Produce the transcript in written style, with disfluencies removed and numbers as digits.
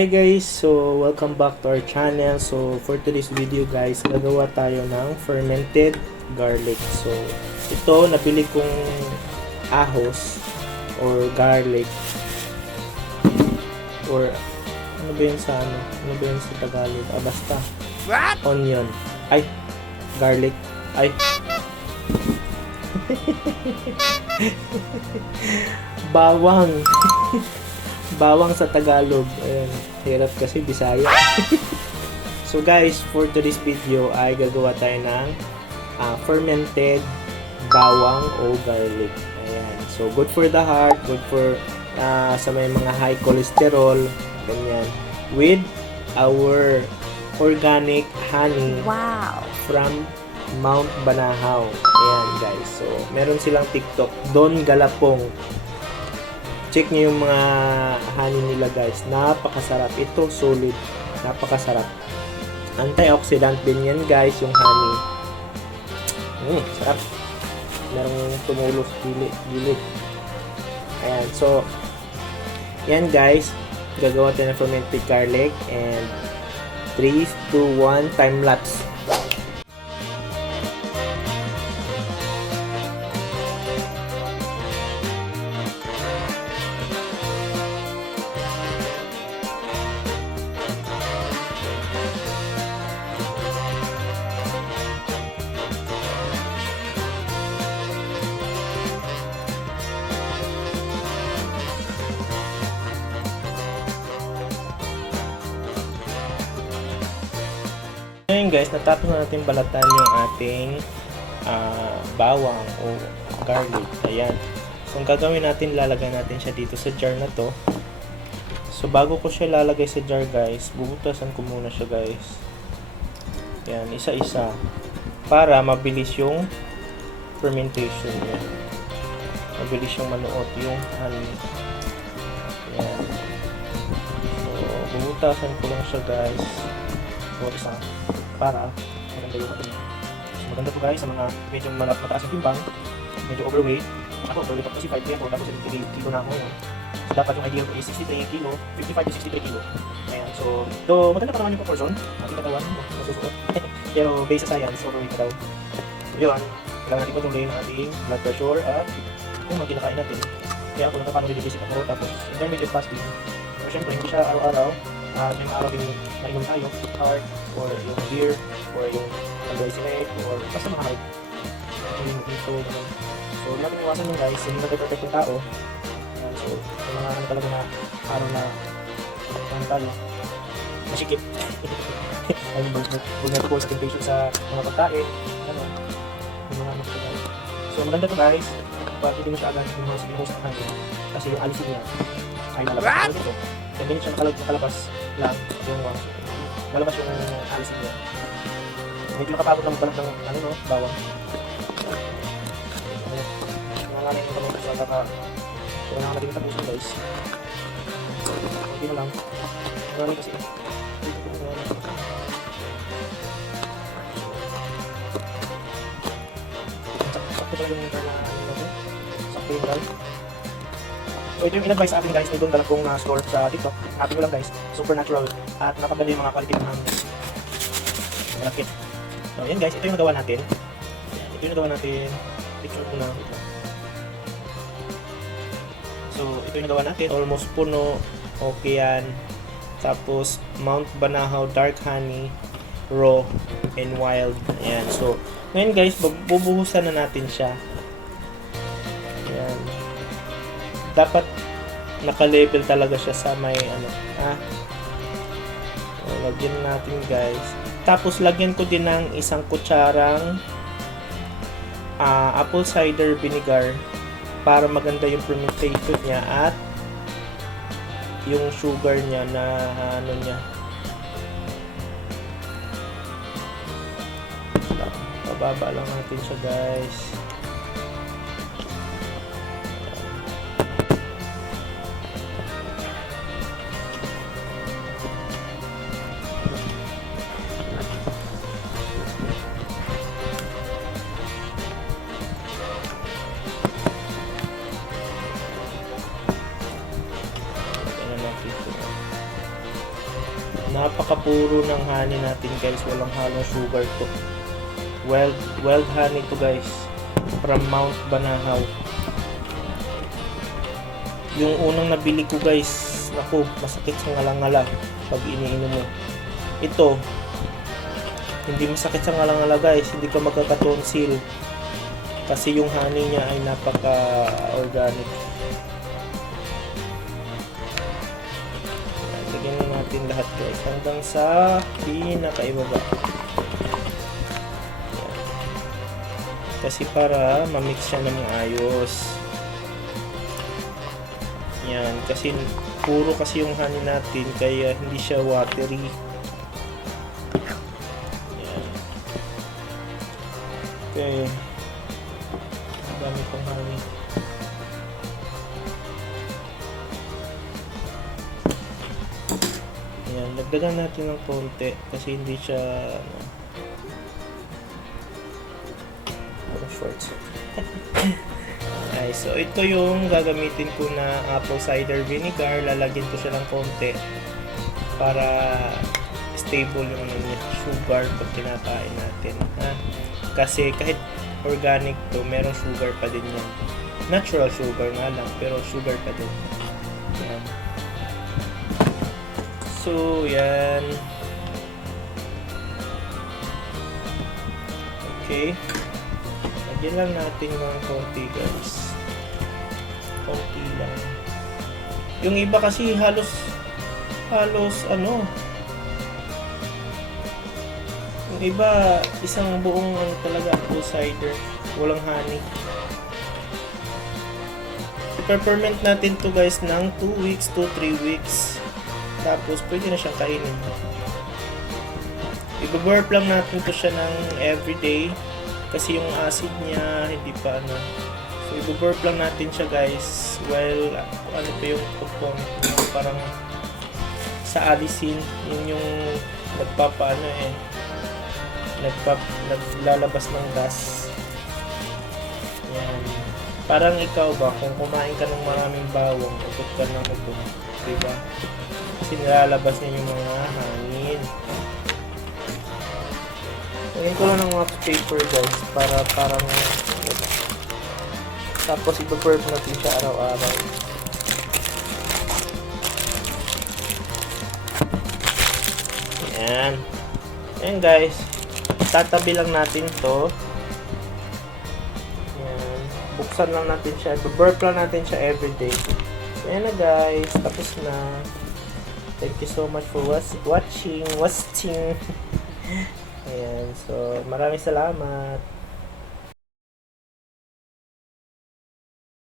Hi guys, so welcome back to our channel. So for today's video guys, gagawa tayo ng fermented garlic. So ito, nabili kong ahos or garlic or ano ba yun sa Tagalog? Basta onion. Ay, garlic. Ay. Bawang. Bawang sa Tagalog. Ayan, hirap kasi Bisaya. So guys, for today's video ay gagawa tayo ng fermented bawang o garlic. Ayan. So good for the heart, good for sa may mga high cholesterol, ganyan. With our organic honey. Wow. From Mount Banahaw. Ayan guys. So meron silang TikTok, Don Galapong. Check nyo yung mga honey nila guys. Napakasarap. Ito solid. Napakasarap. Antioxidant din yan guys yung honey. Sarap. Merong tumulos gilid. Ayan. So, yan guys. Gagawa tayo ng fermented garlic. And 3, 2, 1 time lapse. Ngayon guys, natapos na natin balatan yung ating bawang o garlic. Ayan. So, ang gagawin natin, lalagay natin siya dito sa jar na to. So, bago ko siya lalagay sa jar guys, bubutasan ko muna siya guys. Ayan, isa-isa. Para mabilis yung fermentation niya. Mabilis yung manuot yung honey. Ayan. So, bubutasan ko lang siya guys. So, para maganda yung ating. So, maganda po guys sa mga medyo mataas ang timbang, medyo overweight. Ako, overweight ako kasi 5 kg, tapos 73 kg na ako ngayon. So, dapat yung ideal ko is 63 kg, 55 to 63 kg. Ayan, so, ito, maganda pa naman yung proportion. Ating katawan, masusuot. Pero based sa science, overweight na daw. So, yun, kailangan natin kontrolin ang ating blood pressure at kung mga kinakain natin. Kaya ako nagkakano nililisip ako, tapos intermittent fasting. So, syempre, hindi siya araw-araw. May mga araw din nainom tayo, heart, or yung beer, or yung glycinate, or basta mga hard. So, hindi natin iwasan yung guys, hindi natin perfect yung tao. So, yung mga ano talaga na araw na ano tayo, masikip. Ay, vulnerable sa temptation sa mga pagkain, ano, yung mga ano guys. So, maganda to guys, pag hindi mo siya agad yung mga sabihin sa kanya, kasi yung alisin niya ay lalabas. So, ganyan siya nakalabas lang yung lalabas yung alisin niya. Medyo nakapagod lang magbalat ng ano no, bawang. Nanganganin yung kamay sa kaka. So, nanganganin yung tapusin guys. Hindi na lang. Nanganganin kasi. Sakto pala yung car na ano natin. Sakto yung car. So ito yung in-advise sa atin guys, may doon kong store sa TikTok. Happy ko lang guys, super natural at napaganda yung mga quality ng malakit. So yan guys, ito yung nagawa natin. Ito yung nagawa natin. Picture ko na. So ito yung nagawa natin, almost puno. Okay yan. Tapos Mount Banahaw Dark Honey, Raw and Wild. Ayan. So ngayon guys, bubuhusan na natin siya. Ayan. Dapat naka-level talaga siya sa may ano, so, lagyan natin guys. Tapos lagyan ko din ng isang kutsarang apple cider vinegar para maganda yung fermentation niya at yung sugar niya na ano niya. Pababa lang natin siya guys. Napakapuro ng honey natin guys, walang halong sugar to. Wild honey to guys, from Mount Banahaw. Yung unang nabili ko guys, naku, masakit sa ngalangala pag iniinom mo. Ito, hindi masakit sa ngalangala guys, hindi ka magkakatonsil. Kasi yung honey niya ay napaka-organic. Lagyan na natin lahat guys, hanggang sa pinakaibaba. Kasi para ma-mix siya ng maayos. Yan, kasi puro kasi yung honey natin kaya hindi siya watery. Yan. Okay. Dami pang honey. Yan, dagdagan natin ng konti kasi hindi siya shorts. Ay, so ito yung gagamitin ko na apple cider vinegar. Lalagyan ko siya ng konti para stable yung sugar pag kinakain natin, ha? Kasi kahit organic to, merong sugar pa din yan. Natural sugar nga lang, pero sugar pa din. Yan. So, yan. Okay. Lagyan lang natin ng konti guys. Konti lang. Yung iba kasi halos ano. Yung iba isang buong talaga apple cider, walang honey. I-ferment natin to guys ng 2 weeks to 3 weeks. Tapos pwede na siyang kainin. I-burp lang natin to siya ng everyday. Kasi yung acid niya hindi pa ano. So i-burp lang natin siya guys. Well, ano pa yung component niya, parang sa alisin, yun yung nagpapaano naglalabas ng gas. Yan. Parang ikaw ba, kung kumain ka ng maraming bawang, utot ka ng utot, diba? Kasi nilalabas niya yung mga hangin. Lagyan ko lang ng wax paper guys para parang tapos i-burp natin siya araw-araw. Ayan. Ayan guys. Tatabi lang natin to. Ayan. Buksan lang natin siya. I-burp lang natin siya everyday. Ayan na guys. Tapos na. Thank you so much for watching. Ayan, so maraming salamat.